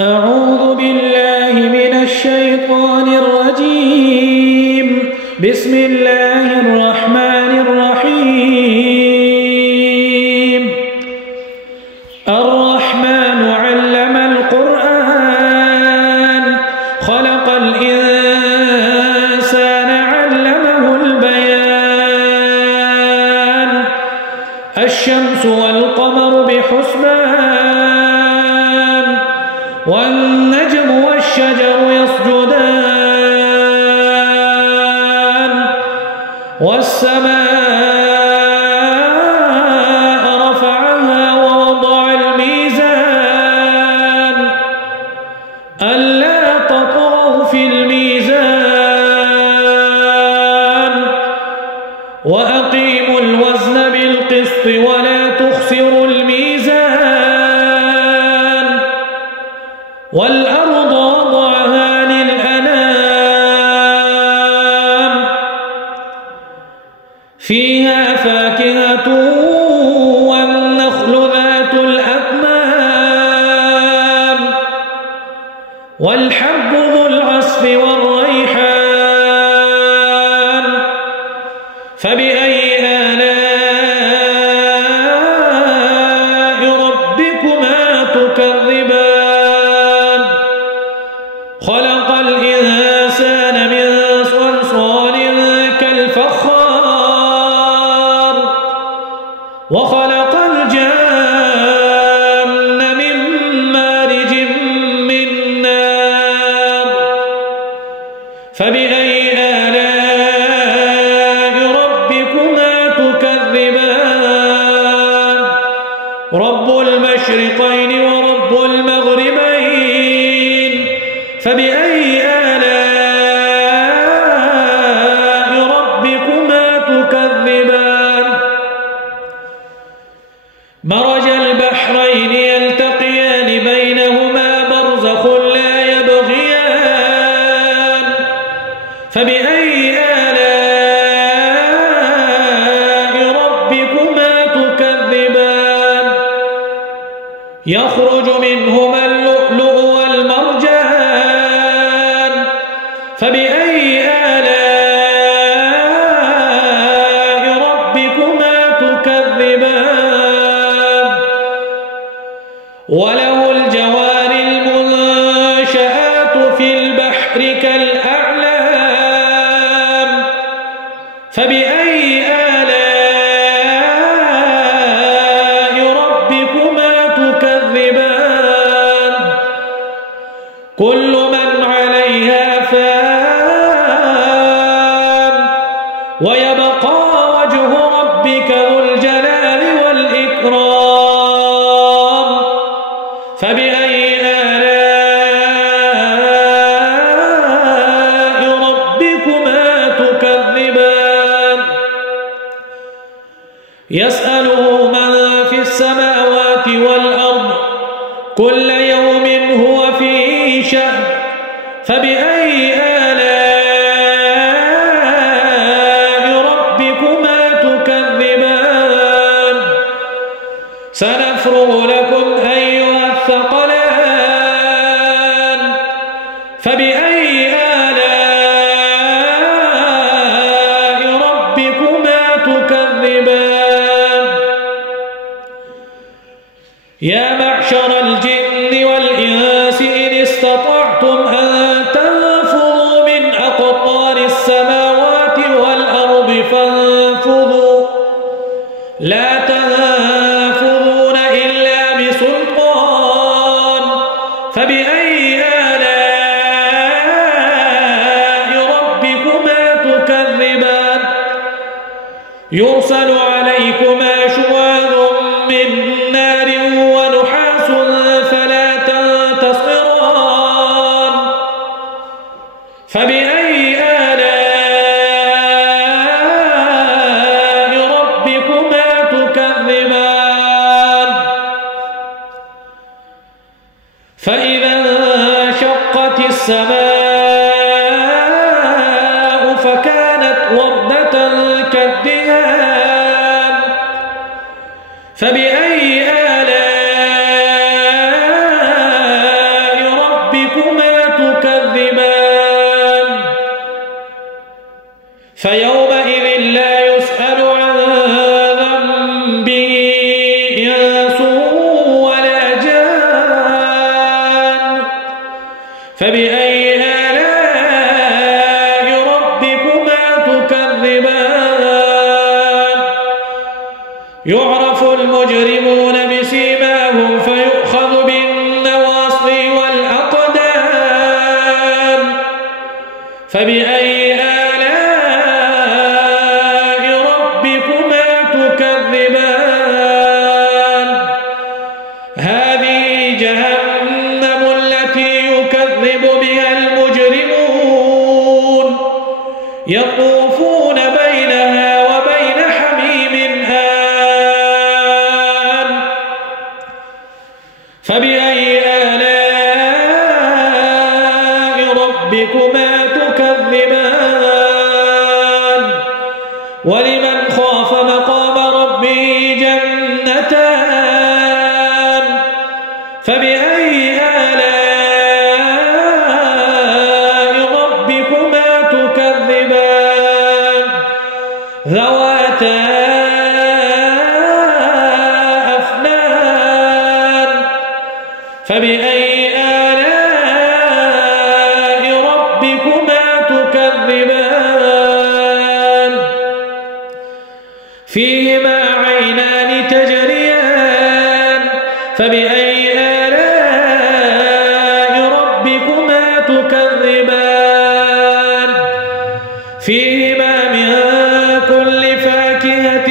أعوذ بالله من الشيطان الرجيم. بسم الله الرحمن الرحيم. الرحمن علم القرآن خلق الإنسان علمه البيان. الشمس والقمر بحسبان والنجم والشجر يسجدان والسماء رفعها ووضع الميزان ألا تطغوا في الميزان وأقيموا الوزن بالقسط ولا تخسروا الميزان والأرض وضعها للأنام فيها فاكهة والنخل ذات الأكمام والحب ذو العصف والريحان فبأي آلاء ربكما تكذبان خلق الإنسان من صلصال كالفخار وخلق الجان من مارج من نار فبأي آلاء ربكما تكذبان رب المشرقين ورب المغربين فبأي آلاء ربكما تكذبان مرج البحرين يلتقيان بينهما برزخ لا يبغيان فبأي آلاء ربكما تكذبان يخرج منهما اللؤلؤ والمرجان فبأي آلاء ربكما تكذبان وله الجوار المنشآت في البحر كالأعلام فبأي آلاء ربكما تكذبان كل من عليها فان ويبقى وجه ربك ذو الجلال والإكرام فبأي آلاء ربكما تكذبان يسأله من في السماوات والأرض كل يوم هو في شأن فبأي آلاء ربكما تكذبان سنفرغ لكم أيها الثقلان فبأي آلاء ربكما تكذبان يا معشر الجن والإنس إن استطعتم أن تنفذوا من أقطار السماوات والأرض فانفذوا لا تنفذون إلا بسلطان فبأي آلاء ربكما تكذبان يرسل عليكما شواظ من نار ونحاس فلا تنتصران فبأي آلاء ربكما تكذبان فإذا انشقت السماء فكانت وردة كالدهان فبأي آلاء فيومئذ لا يسأل عن ذنبه إنس ولا جان فبأي آلاء ربكما تكذبان يعرف المجرمون بسيماهم فيؤخذ بالنواصي والأقدام فبأي آلاء ربكما تكذبان هذه جهنم التي يكذب بها المجرمون يطوفون بينها وبين حميم آن فبأي آلاء ربكما تكذبان ولمن خاف مقام ربه جنتان فبأي آلاء ربكما تكذبان ذواتا أفنان فبأي آلاء ربكما تكذبان فيهما عينان تجريان فبأي آلاء ربكما تكذبان فيهما من كل فاكهة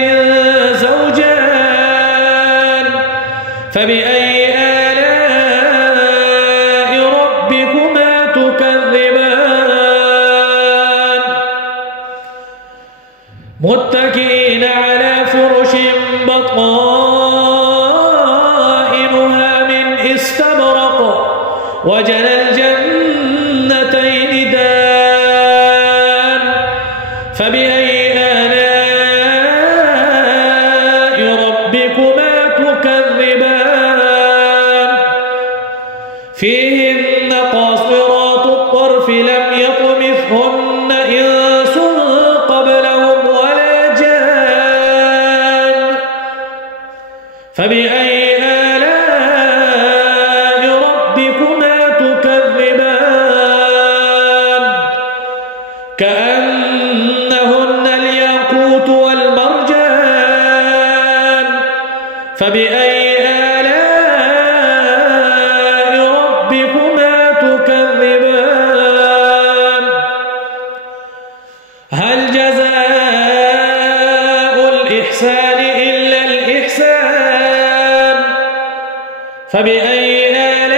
زوجان فبأي آلاء ربكما تكذبان متكئين على فرش بطائنها من استبرق وجنى الجنتين دان فبأي آلاء ربكما تكذبان فيهن قاصرات الطرف لم يطمثهن إنس قبلهم ولا جان فبأي آلاء ربكما تكذبان كأنهن الياقوت والمرجان فبأي آلاء ربكما تكذبان هل جزاء الإحسان إلا الإحسان فبأي آلاء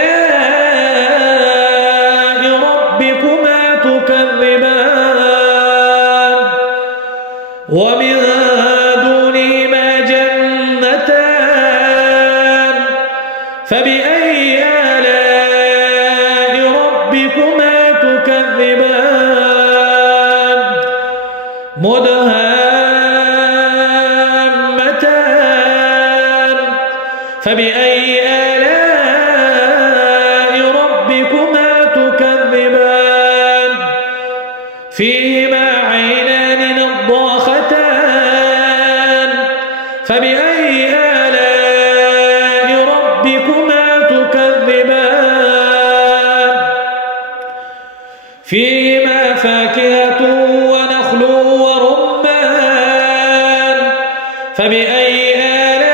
ربكما تكذبان ومن دونهما جنتان فبأي آلاء ربكما تكذبان مدهامتان فبأي آلاء ربكما تكذبان فيهما عينان نضاختان فبأي آلاء ربكما تكذبان فيهما فاكهة ونخل ورمان فبأي آلاء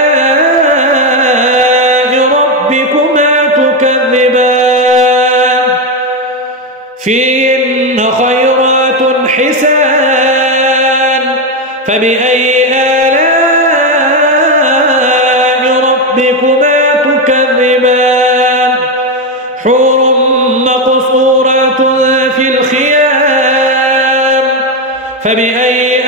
ربكما تكذبان فيهن خيرات حسان فبأي آلاء ربكما تكذبان حور مقصورات في الخيام فبأي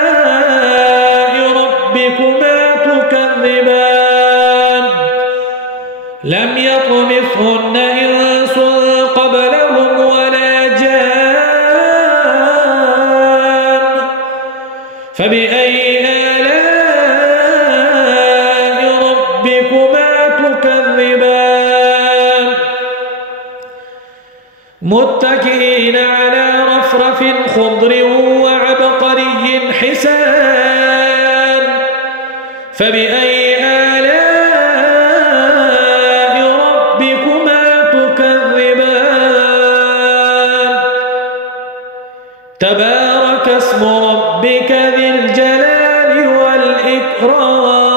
آلاء ربكما تكذبان لم يطمثهن إنس قبلهم ولا جان فبأي آلاء ربكما تكذبان متكئين على رفرف وأفرف خضر وعبقري حسان فبأي آلاء ربكما تكذبان تبارك اسم ربك ذي الجلال والإكرام